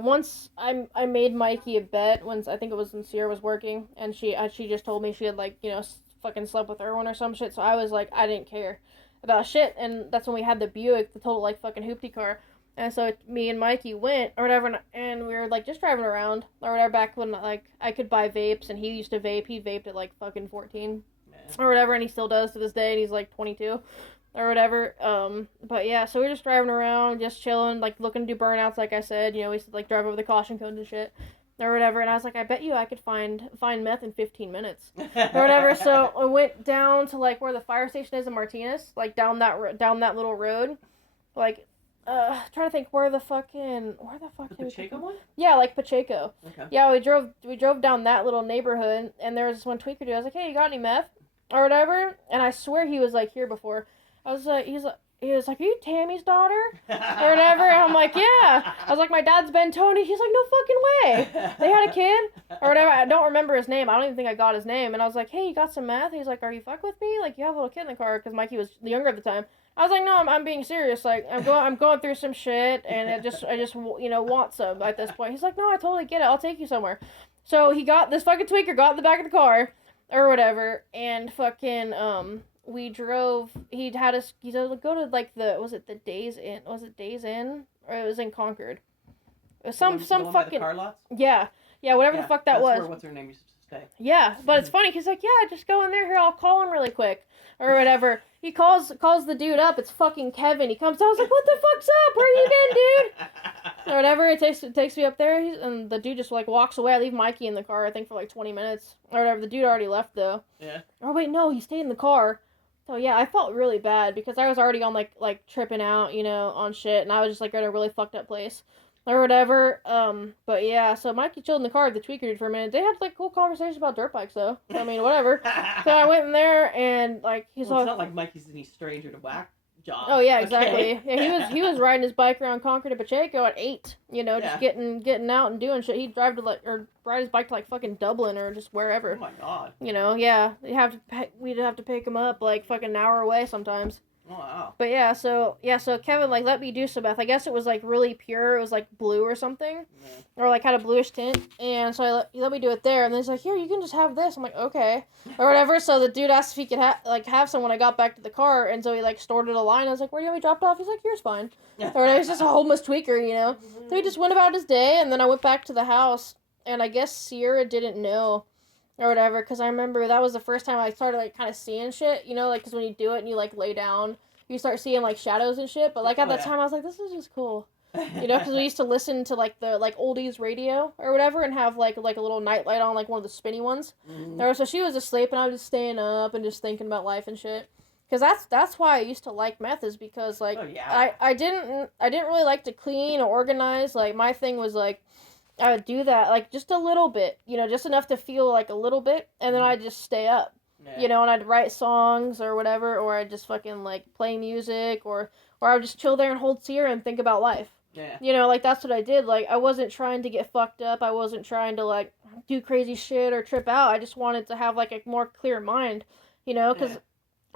Once I made Mikey a bet once I think it was when Sierra was working and she just told me she had like fucking slept with Erwin or some shit, so I was like I didn't care about shit, and that's when we had the Buick, the total like fucking hoopty car. And so me and Mikey went or whatever, and we were like just driving around or whatever back when like I could buy vapes, and he used to vape. He vaped at like fucking 14 or whatever, and he still does to this day, and he's like 22 or whatever. But yeah, so we're just driving around, just chilling, like looking to do burnouts. Like I said, we used to like drive over the caution cones and shit or whatever. And I was like, I bet you I could find meth in 15 minutes or whatever. So I went down to like where the fire station is in Martinez, like down that little road, like. Trying to think where the fuck the Pacheco one? Yeah, like Pacheco. Okay. Yeah, we drove down that little neighborhood, and there was this one tweaker dude. I was like, hey, you got any meth or whatever? And I swear he was like here before. I was like, he was like, are you Tammy's daughter or whatever? And I'm like, yeah. I was like, my dad's Ben Tony. He's like, no fucking way. They had a kid or whatever. I don't remember his name. I don't even think I got his name. And I was like, hey, you got some meth? He's like, are you fuck with me? Like, you have a little kid in the car, because Mikey was younger at the time. I was like, no, I'm being serious. Like, I'm going through some shit, and I just want some at this point. He's like, no, I totally get it. I'll take you somewhere. So this fucking tweaker got in the back of the car or whatever, and fucking we drove. He had us. He said, go to like was it Days Inn? Was it Days Inn, or it was in Concord? It was some fucking by the car lots? Yeah, whatever the fuck that was. Where what's her name used to stay. Yeah, but it's funny. He's like, yeah, just go in there. Here, I'll call him really quick or whatever. He calls the dude up. It's fucking Kevin. He comes down. I was like, what the fuck's up? Where you been, dude? Or whatever. It takes me up there, and the dude just like walks away. I leave Mikey in the car, I think, for like 20 minutes or whatever. The dude already left though. Yeah. Oh wait, no, he stayed in the car. So yeah, I felt really bad because I was already on like tripping out, on shit, and I was just like in a really fucked up place or whatever. But yeah, so Mikey chilled in the car with the tweaker dude for a minute. They had like cool conversations about dirt bikes though. I mean, whatever. So I went in there, and like it's not like Mikey's any stranger to whack jobs. Oh yeah, exactly. Okay. Yeah, he was riding his bike around Concord and Pacheco at 8. Just getting out and doing shit. He'd drive to ride his bike to like fucking Dublin or just wherever. Oh my god. Yeah, we'd have to pick him up like fucking an hour away sometimes. Oh, wow. But yeah, so Kevin like let me do some meth. I guess it was like really pure. It was like blue or something, or like had a bluish tint. And so he let me do it there. And then he's like, "Here, you can just have this." I'm like, "Okay," or whatever. So the dude asked if he could have some when I got back to the car. And so he like stored it a line. I was like, "Where do you want me dropped off?" He's like, "Here's fine." Or it was just a homeless tweaker, So he just went about his day. And then I went back to the house. And I guess Sierra didn't know. Or whatever, because I remember that was the first time I started, like, kind of seeing shit, like, because when you do it and you, like, lay down, you start seeing, like, shadows and shit, but, like, at that time, I was like, this is just cool, because we used to listen to, like, the, like, oldies radio, or whatever, and have, like a little nightlight on, like, one of the spinny ones, so she was asleep, and I was just staying up and just thinking about life and shit, because that's why I used to like meth, is because, like, I didn't really like to clean or organize, like, my thing was, like, I would do that, like, just a little bit, just enough to feel, like, a little bit, and then I'd just stay up, and I'd write songs or whatever, or I'd just fucking, like, play music, or I would just chill there and hold Sierra and think about life. Yeah. Like, that's what I did. Like, I wasn't trying to get fucked up. I wasn't trying to, like, do crazy shit or trip out. I just wanted to have, like, a more clear mind, because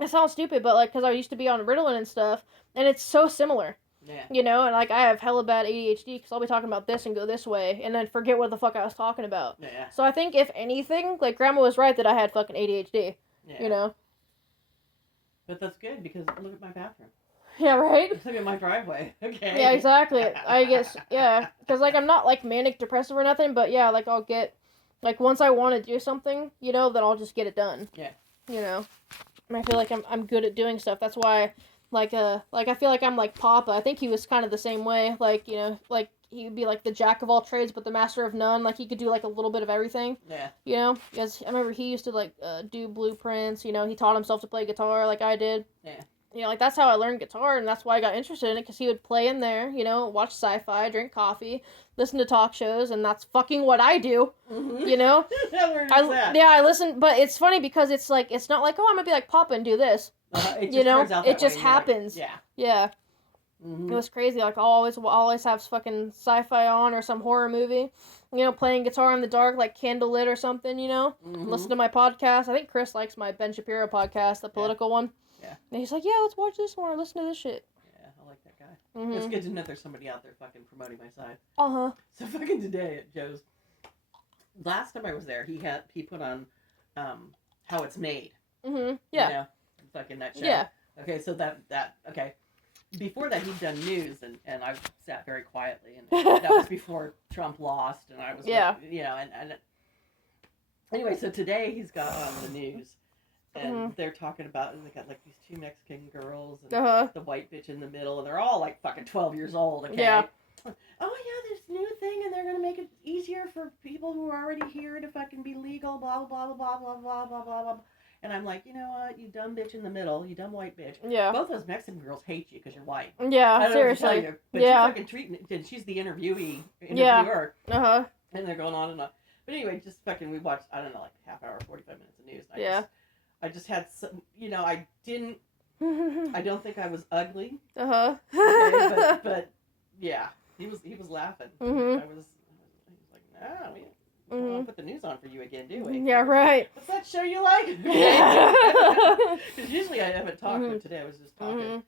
it sounds stupid, but, like, because I used to be on Ritalin and stuff, and it's so similar. Yeah. And, like, I have hella bad ADHD because I'll be talking about this and go this way and then forget what the fuck I was talking about. Yeah. So I think, if anything, like, Grandma was right that I had fucking ADHD, But that's good, because look at my bathroom. Yeah, right? Look at my driveway. Okay. Yeah, exactly. I guess, yeah. Because, like, I'm not, like, manic depressive or nothing, but, yeah, like, I'll get, like, once I want to do something, then I'll just get it done. Yeah. And I feel like I'm good at doing stuff. That's why... Like I feel like I'm like Papa. I think he was kind of the same way. Like, like he would be like the jack of all trades, but the master of none. Like he could do like a little bit of everything. Yeah. Because I remember he used to like do blueprints. He taught himself to play guitar like I did. Yeah. Like that's how I learned guitar, and that's why I got interested in it, because he would play in there, watch sci-fi, drink coffee, listen to talk shows, and that's fucking what I do, I listen, but it's funny because it's like, it's not like, oh, I'm gonna be like Papa and do this. It just turns out that it just way, happens. Like, Yeah. It was crazy. Like, I'll always have fucking sci-fi on or some horror movie. Playing guitar in the dark, like candlelit or something. Listen to my podcast. I think Chris likes my Ben Shapiro podcast, the political one. Yeah. And he's like, yeah, let's watch this one or listen to this shit. Yeah, I like that guy. It's good to know there's somebody out there fucking promoting my side. So fucking today at Joe's, last time I was there, he put on how it's made. Mm-hmm. Yeah. You know, fucking that show. Yeah. Okay, so that okay. Before that, he'd done news, and I sat very quietly, and that was before Trump lost, and I was, you know, and anyway, so today he's got on the news, and they're talking about, and they got like these two Mexican girls, and the white bitch in the middle, and they're all like fucking 12 years old, okay? Yeah. Oh yeah, this new thing, and they're gonna make it easier for people who are already here to fucking be legal, blah blah blah blah blah blah blah blah blah. And I'm like, you know what, you dumb bitch in the middle, you dumb white bitch. Yeah. Both those Mexican girls hate you because you're white. Yeah, I don't seriously. know what to tell you, but yeah. she's fucking treating. She's the interviewer. Yeah. And they're going on and on. But anyway, just fucking, we watched, I don't know, like half hour, 45 minutes of news. I just had some, you know, I don't think I was ugly. Okay, but yeah, he was laughing. Mm-hmm. He was like, no, we don't want to put the news on for you again, do we? Yeah, right. What's that show you like? Because usually I haven't talked, but today I was just talking.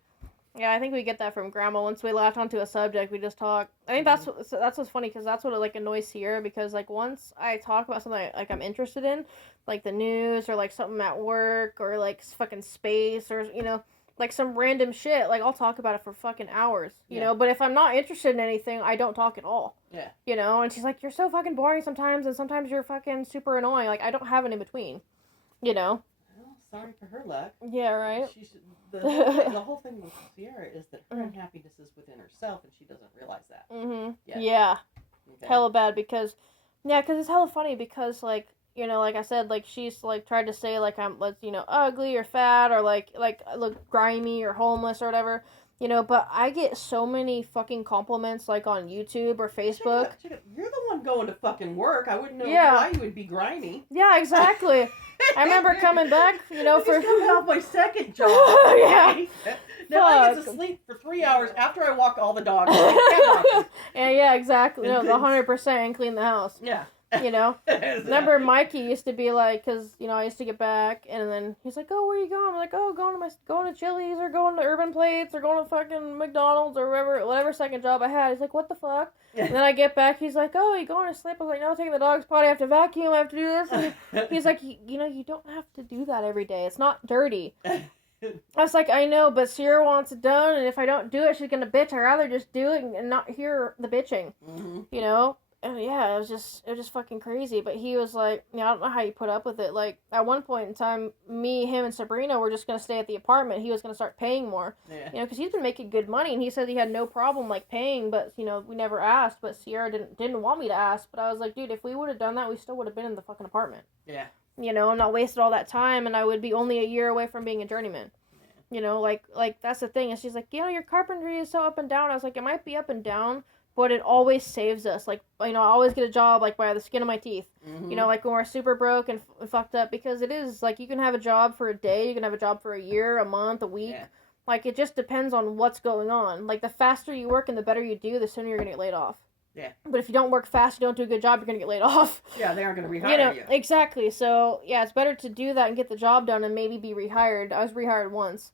Yeah, I think we get that from Grandma. Once we latch onto a subject, we just talk. I think that's what's funny, because that's what like annoys Sierra, because like once I talk about something like I'm interested in, like the news or like something at work or like fucking space or, you know, like some random shit, like I'll talk about it for fucking hours, you know, but if I'm not interested in anything, I don't talk at all. Yeah. You know, and she's like, you're so fucking boring sometimes, and sometimes you're fucking super annoying. Like, I don't have an in-between, you know? Well, sorry for her luck. Yeah, right? The whole thing with Sierra is that her unhappiness is within herself, and she doesn't realize that. Yeah. Okay. Hella bad, because it's hella funny, because, like, you know, like I said, like, she's, like, tried to say, like, I'm, like, you know, ugly or fat or, like, I look grimy or homeless or whatever, you know, but I get so many fucking compliments, like, on YouTube or Facebook. Check it. You're the one going to fucking work. I wouldn't know why you would be grimy. Yeah, exactly. I remember coming back, you know, for... coming off my second job. Yeah. Now I get to sleep for 3 hours after I walk all the dogs. Yeah, exactly. No, 100% and clean the house. Yeah. You know? Remember Mikey used to be like, because, you know, I used to get back, and then he's like, oh, where are you going? I'm like, oh, going to Chili's, or going to Urban Plates, or going to fucking McDonald's, or whatever second job I had. He's like, what the fuck? And then I get back, he's like, oh, you going to sleep? I was like, no, taking the dog's potty, I have to vacuum, I have to do this. And he's like, you know, you don't have to do that every day. It's not dirty. I was like, I know, but Sierra wants it done, and if I don't do it, she's gonna bitch. I'd rather just do it and not hear the bitching, you know? And yeah, it was just fucking crazy. But he was like, I don't know how you put up with it. Like, at one point in time, me, him, and Sabrina were just gonna stay at the apartment. He was gonna start paying more, you know, because he's been making good money, and he said he had no problem, like, paying, but, you know, we never asked, but Sierra didn't want me to ask, but I was like, dude, if we would have done that, we still would have been in the fucking apartment. Yeah. You know, and not wasted all that time, and I would be only a year away from being a journeyman. You know, like that's the thing. And she's like, you know, your carpentry is so up and down. I was like, it might be up and down, but it always saves us. Like, you know, I always get a job, like, by the skin of my teeth. You know, like, when we're super broke and fucked up, because it is, like, you can have a job for a day, you can have a job for a year, a month, a week. Yeah. Like, it just depends on what's going on. Like, the faster you work and the better you do, the sooner you're going to get laid off. Yeah. But if you don't work fast, you don't do a good job, you're going to get laid off. Yeah, they aren't going to rehire you. Exactly. So, yeah, it's better to do that and get the job done and maybe be rehired. I was rehired once.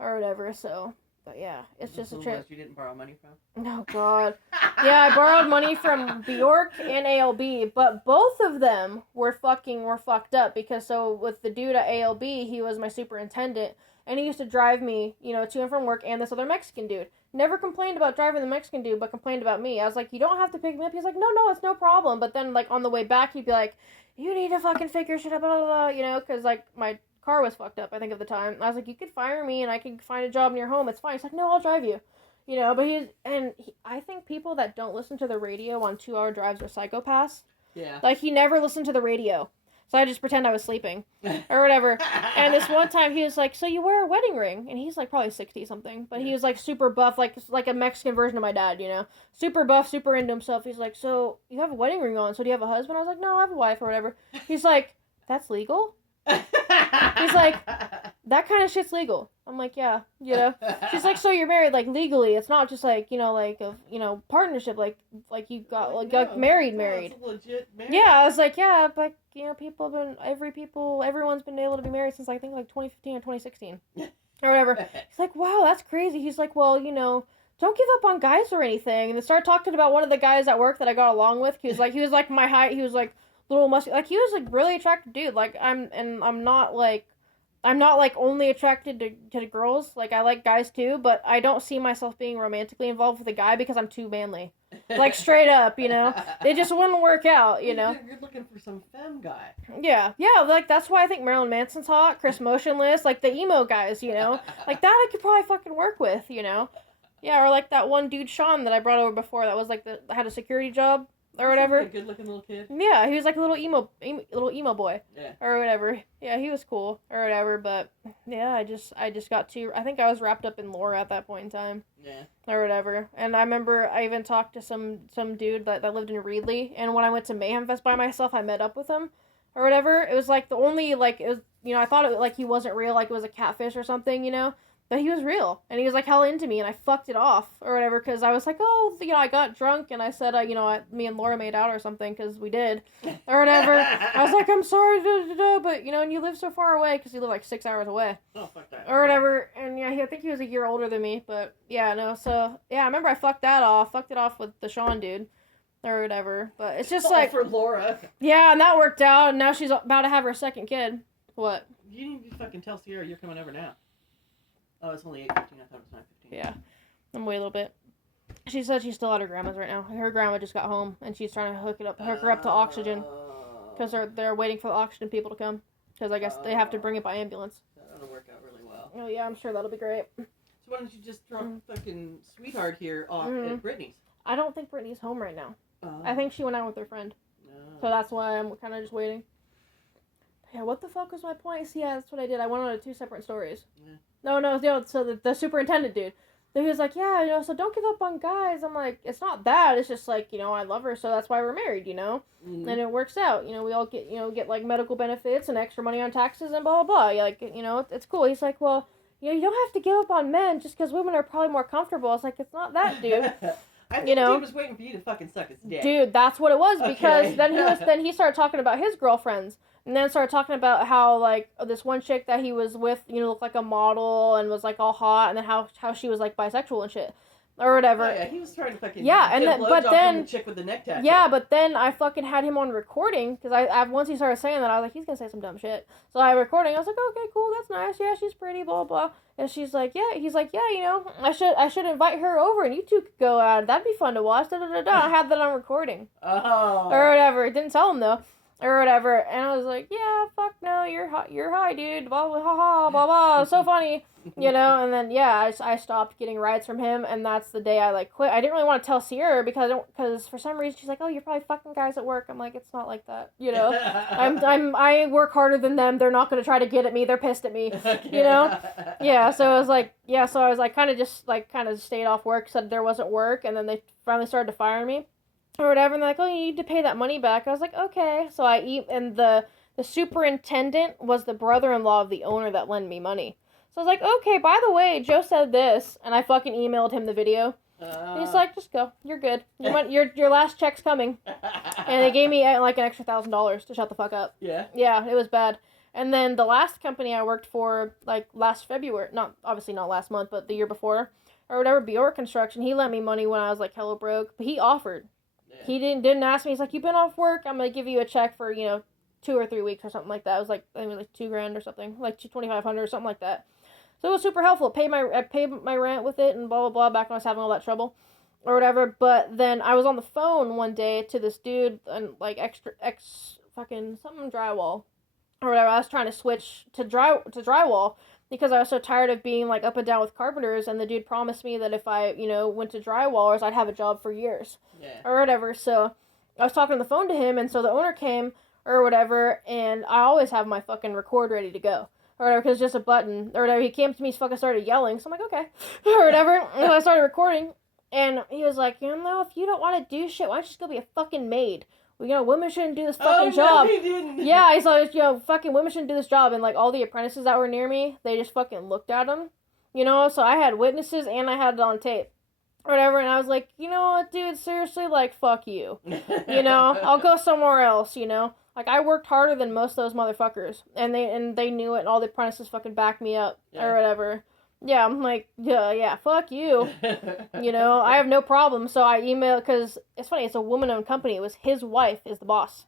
Or whatever, so, but yeah, it's just a trip. You didn't borrow money from? Oh, God. Yeah, I borrowed money from Bjork and ALB, but both of them were fucked up, because so with the dude at ALB, he was my superintendent, and he used to drive me, you know, to and from work, and this other Mexican dude. Never complained about driving the Mexican dude, but complained about me. I was like, you don't have to pick me up. He's like, no, it's no problem. But then, like, on the way back, he'd be like, you need to fucking figure shit out, blah, blah, blah, you know, because, like, my car was fucked up, I think, at the time. I was like, you could fire me and I could find a job near home, it's fine. He's like, no, I'll drive you, you know. But I think people that don't listen to the radio on 2-hour drives are psychopaths. Yeah. Like, he never listened to the radio, so I just pretend I was sleeping or whatever. And this one time he was like, so you wear a wedding ring? And he's like probably 60 something, but he was like super buff, like a Mexican version of my dad, you know, super buff, super into himself. He's like, so you have a wedding ring on, so do you have a husband? I was like, no, I have a wife or whatever. He's like, that's legal? He's like, that kind of shit's legal. I'm like, yeah, you know. She's like, so you're married, like, legally. It's not just like, you know, like a, you know, partnership, like you got got married. It's a legit marriage. Yeah, I was like, yeah, but you know, everyone's been able to be married since I think like 2015 or 2016 or whatever. He's like, wow, that's crazy. He's like, well, you know, don't give up on guys or anything. And then started talking about one of the guys at work that I got along with. He was like my height. He was like little musky. Like he was like really attractive dude. Like I'm not like only attracted to girls. Like I like guys too, but I don't see myself being romantically involved with a guy because I'm too manly. Like straight up, you know, it just wouldn't work out, you know. You're looking for some femme guy. Yeah, like that's why I think Marilyn Manson's hot, Chris Motionless, like the emo guys, you know, like that I could probably fucking work with, you know. Yeah, or like that one dude Sean that I brought over before that was like had a security job or whatever. A good looking little kid. Yeah, he was like a little emo boy. Yeah. Or whatever. Yeah, he was cool or whatever. But yeah, I just got too. I think I was wrapped up in lore at that point in time. Yeah. Or whatever. And I remember I even talked to some dude that lived in Reedley. And when I went to Mayhem Fest by myself, I met up with him or whatever. It was like the only like it was, you know, I thought it like he wasn't real, like it was a catfish or something, you know. But he was real, and he was like hella into me, and I fucked it off or whatever because I was like, oh, you know, I got drunk and I said, you know, me and Laura made out or something because we did or whatever. I was like, I'm sorry, but you know, and you live so far away because you live like 6 hours away. Oh, fuck that. Or whatever, and yeah, I think he was a year older than me, but yeah, no, so yeah, I remember I fucked it off with the Sean dude or whatever, but it's just like for Laura. Yeah, and that worked out, and now she's about to have her second kid. What? You need to fucking tell Sierra you're coming over now. Oh, it's only 8:15. I thought it was 9:15. Yeah, I'm wait a little bit. She said she's still at her grandma's right now. Her grandma just got home, and she's trying to hook her up to oxygen, because they're waiting for the oxygen people to come, because I guess they have to bring it by ambulance. That'll work out really well. Oh yeah, I'm sure that'll be great. So why don't you just drop fucking Sweetheart here off at Brittany's? I don't think Brittany's home right now. I think she went out with her friend, so that's why I'm kind of just waiting. Yeah, what the fuck was my point? See, yeah, that's what I did. I went on to 2 separate stories. Yeah. No, so the superintendent dude. He was like, yeah, you know, so don't give up on guys. I'm like, it's not that. It's just like, you know, I love her, so that's why we're married, you know? Mm-hmm. And it works out. You know, we all get like medical benefits and extra money on taxes and blah, blah, blah. Like, you know, it's cool. He's like, well, you know, you don't have to give up on men just because women are probably more comfortable. I was like, it's not that, dude. I think dude was waiting for you to fucking suck his dick. Dude, that's what it was, because then he started talking about his girlfriends. And then started talking about how, like, this one chick that he was with, you know, looked like a model and was, like, all hot. And then how she was, like, bisexual and shit. Or whatever. Oh, yeah, he was trying to fucking but then the chick with the neck tattoo. Yeah, but then I fucking had him on recording. Because I once he started saying that, I was like, he's going to say some dumb shit. So I recording. I was like, okay, cool, that's nice. Yeah, she's pretty, blah, blah. And she's like, yeah. He's like, yeah, you know, I should invite her over and you two could go out. That'd be fun to watch. I had that on recording. Oh. Or whatever. Didn't tell him, though. Or whatever, and I was like, yeah, fuck no, you're high, dude, blah, blah, blah, blah, blah, so funny, you know, and then, yeah, I stopped getting rides from him, and that's the day I, like, quit. I didn't really want to tell Sierra, because for some reason, she's like, oh, you're probably fucking guys at work. I'm like, it's not like that, you know, I work harder than them, they're not going to try to get at me, they're pissed at me, you know, yeah, so I was like, kind of stayed off work, said there wasn't work, and then they finally started to fire me. Or whatever, and they're like, oh, you need to pay that money back. I was like, okay. So and the superintendent was the brother-in-law of the owner that lent me money. So I was like, okay, by the way, Joe said this, and I fucking emailed him the video. He's like, just go, you're good. Your last check's coming. And they gave me like an extra $1,000 to shut the fuck up. Yeah. Yeah, it was bad. And then the last company I worked for, like last February, obviously not last month, but the year before, or whatever, Bjork Construction, he lent me money when I was like hella broke, but he offered. He didn't ask me. He's like, you've been off work. I'm gonna give you a check for 2 or 3 weeks or something like that. It was like I mean like $2,000 or something, like $2,500 or something like that. So it was super helpful. I paid my rent with it and blah blah blah. Back when I was having all that trouble, or whatever. But then I was on the phone one day to this dude and like fucking something drywall, or whatever. I was trying to switch to drywall. Because I was so tired of being, like, up and down with carpenters, and the dude promised me that if I, went to drywallers, I'd have a job for years. Yeah. Or whatever, so I was talking on the phone to him, and so the owner came, or whatever, and I always have my fucking record ready to go. Or whatever, because it's just a button, or whatever. He came to me, he fucking started yelling, so I'm like, okay. Or whatever, and I started recording, and he was like, if you don't want to do shit, why don't you just go be a fucking maid? Women shouldn't do this fucking job. No, he didn't. Yeah, I saw, fucking women shouldn't do this job. And, like, all the apprentices that were near me, they just fucking looked at him. So I had witnesses and I had it on tape. Or whatever, and I was like, you know what, dude, seriously, like, fuck you. I'll go somewhere else, Like, I worked harder than most of those motherfuckers. And they knew it, and all the apprentices fucking backed me up. Yeah. Or whatever. Yeah, I'm like, yeah, fuck you. You know, I have no problem. So I email, because it's funny, it's a woman-owned company. It was his wife is the boss.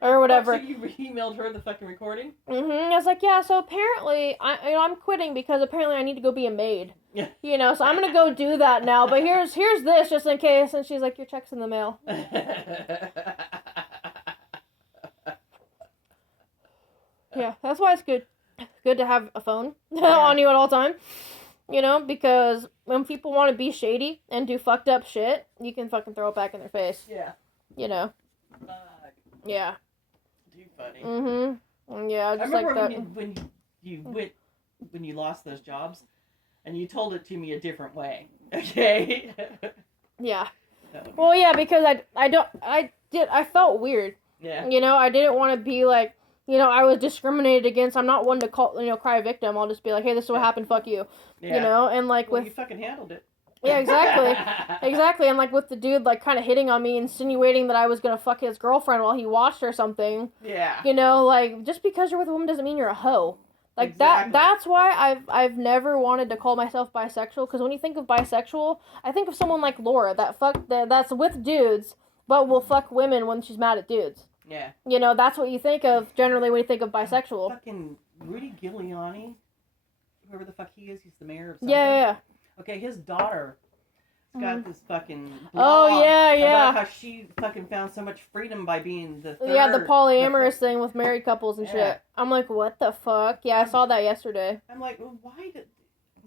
Or whatever. Oh, so you emailed her the fucking recording? I was like, yeah, so apparently, I'm quitting because apparently I need to go be a maid. Yeah. You know, so I'm going to go do that now. But here's this just in case. And she's like, your check's in the mail. Yeah, that's why it's good to have a phone on you at all time. You know, because when people want to be shady and do fucked up shit, you can fucking throw it back in their face. Yeah. You know. Yeah. Too funny. Yeah, just I remember like that. when you lost those jobs, and you told it to me a different way. Okay. Yeah. Well, yeah, because I felt weird. Yeah. You know, I didn't want to be like, you know, I was discriminated against. I'm not one to cry victim. I'll just be like, hey, this is what happened. Fuck you. Yeah. You know, and like you fucking handled it. Yeah, exactly. And like with the dude like kind of hitting on me, insinuating that I was gonna fuck his girlfriend while he watched or something. Yeah. You know, like just because you're with a woman doesn't mean you're a hoe. Like exactly. That's why I've never wanted to call myself bisexual, because when you think of bisexual, I think of someone like Laura that's with dudes but will fuck women when she's mad at dudes. Yeah. You know, that's what you think of generally when you think of bisexual. Fucking Rudy Giuliani, whoever the fuck he is, he's the mayor of something. Yeah. Okay, his daughter got this fucking blog about how she fucking found so much freedom by being the third. Yeah, the polyamorous thing with married couples and shit. I'm like, what the fuck? Yeah, I saw that yesterday. I'm like, well, why did,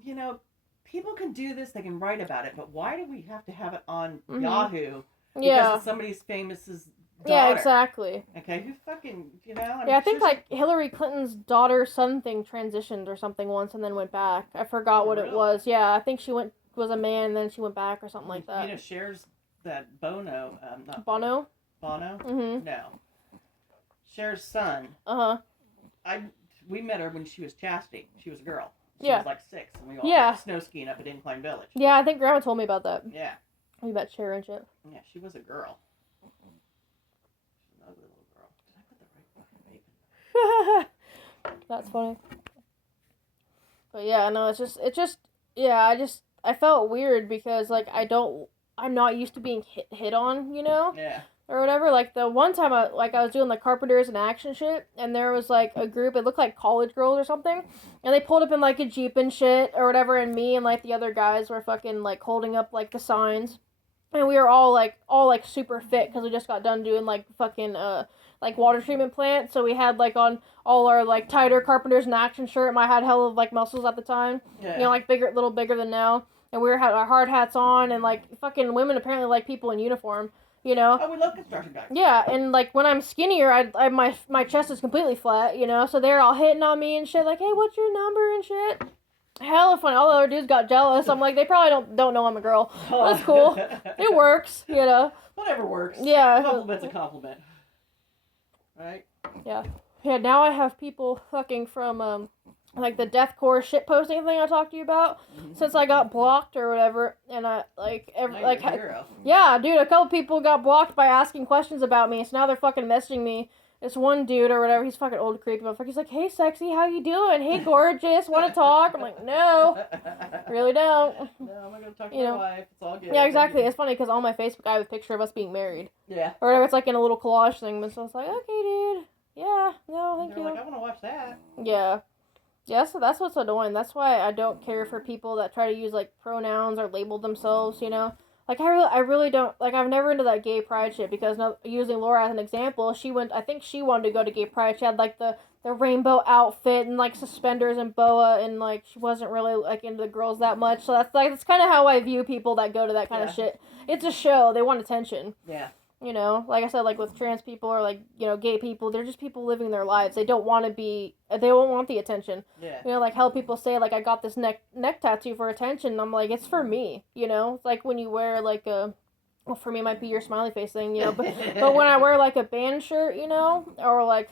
you know, people can do this, they can write about it, but why do we have to have it on Yahoo? Because it's somebody's famous's daughter. Yeah, exactly. Okay, who fucking, you know? I think like Hillary Clinton's daughter something transitioned or something once and then went back. I forgot what it was. Yeah, I think she was a man and then she went back or something like that. You know, Cher's that Bono, not Bono? Bono? Mm-hmm. No. Cher's son. Uh-huh. We met her when she was Chastity. She was a girl. She was like 6 and we all went snow skiing up at Incline Village. Yeah, I think Grandma told me about that. Yeah. We met Cher and shit. Yeah, she was a girl. She's an ugly little girl. Did I put the right fucking vape in? That's funny. But yeah, no, it's just yeah, I felt weird because like I'm not used to being hit on, you know? Yeah. Or whatever. Like the one time I was doing like Carpenters and action shit, and there was like a group, it looked like college girls or something, and they pulled up in like a Jeep and shit or whatever, and me and like the other guys were fucking like holding up like the signs. And we were all super fit because we just got done doing like fucking like water treatment plant. So we had like on all our like tighter Carpenters in action shirt. And I had hell of like muscles at the time. Yeah. You know, like little bigger than now. And we had our hard hats on, and like fucking women apparently like people in uniform. You know. Oh, we love construction guys. Yeah, and like when I'm skinnier, my chest is completely flat. You know, so they're all hitting on me and shit. Like, hey, what's your number and shit. Hella funny. All the other dudes got jealous. I'm like, they probably don't know I'm a girl. That's cool. It works, you know. Whatever works. Yeah. A compliment's a compliment. Right? Yeah. Yeah, now I have people fucking from, like the deathcore shit posting thing I talked to you about. Mm-hmm. Since I got blocked or whatever. And I, yeah, dude, a couple people got blocked by asking questions about me. So now they're fucking messaging me. This one dude or whatever, he's fucking old creepy motherfucker. He's like, hey, sexy, how you doing? Hey, gorgeous, want to talk? I'm like, no, really don't. No, I'm not going to talk to my wife. It's all good. Yeah, exactly. It's funny because on my Facebook, I have a picture of us being married. Yeah. Or whatever, it's like in a little collage thing. But so it's like, okay, dude. Yeah, no, thank you. Like, I want to watch that. Yeah. Yeah, so that's what's annoying. That's why I don't care for people that try to use, like, pronouns or label themselves, you know? Like, I really don't, like, I'm never into that gay pride shit, because using Laura as an example, I think she wanted to go to gay pride. She had, like, the rainbow outfit and, like, suspenders and boa, and, like, she wasn't really, like, into the girls that much. So that's kind of how I view people that go to that kind of shit. It's a show. They want attention. Yeah. You know, like I said, like with trans people or like, you know, gay people, they're just people living their lives. They don't want the attention. Yeah. You know, like how people say, like, I got this neck tattoo for attention. I'm like, it's for me, you know? It's like when you wear like well, for me it might be your smiley face thing, you know, but when I wear like a band shirt, you know, or like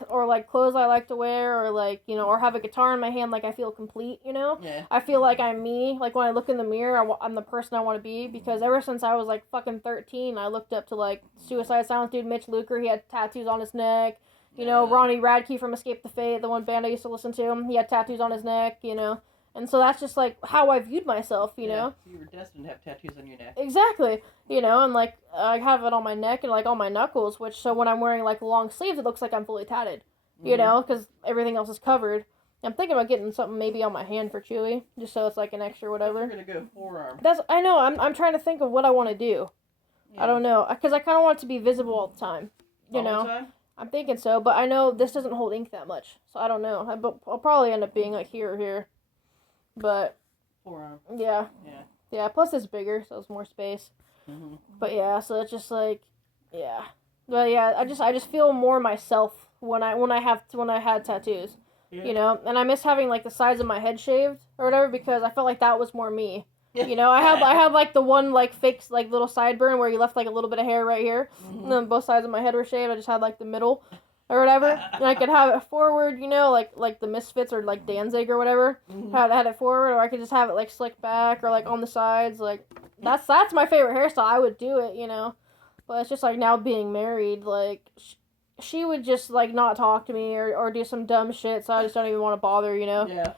clothes I like to wear, or like, you know, or have a guitar in my hand, like I feel complete, you know? Yeah. I feel like I'm me. Like when I look in the mirror, I'm the person I want to be, because ever since I was like fucking 13, I looked up to like Suicide Silence dude Mitch Luker. He had tattoos on his neck. You know, Ronnie Radke from Escape the Fate, the one band I used to listen to, he had tattoos on his neck, you know. And so that's just like how I viewed myself, you know. You were destined to have tattoos on your neck. Exactly, you know, and like I have it on my neck and like on my knuckles, which so when I'm wearing like long sleeves, it looks like I'm fully tatted, you know, because everything else is covered. I'm thinking about getting something maybe on my hand for Chewy, just so it's like an extra whatever. You're gonna go forearm. I know. I'm trying to think of what I want to do. Yeah. I don't know, because I kind of want it to be visible all the time. You know, the time? I'm thinking so, but I know this doesn't hold ink that much, so I don't know. I'll probably end up being like here or here, but forearm. Yeah. Yeah. Plus it's bigger, so it's more space. Mm-hmm. But yeah, so it's just like, yeah. But yeah, I just feel more myself when I had tattoos. Yeah. You know, and I miss having like the sides of my head shaved or whatever because I felt like that was more me. You know, I had like the one like fake like little sideburn where you left like a little bit of hair right here, and then both sides of my head were shaved. I just had like the middle, or whatever, and I could have it forward. You know, like the Misfits or like Danzig or whatever. I had it forward, or I could just have it like slicked back or like on the sides. Like that's my favorite hairstyle. I would do it, you know, but it's just like now being married, like she would just like not talk to me or do some dumb shit, so I just don't even want to bother, you know. Yeah.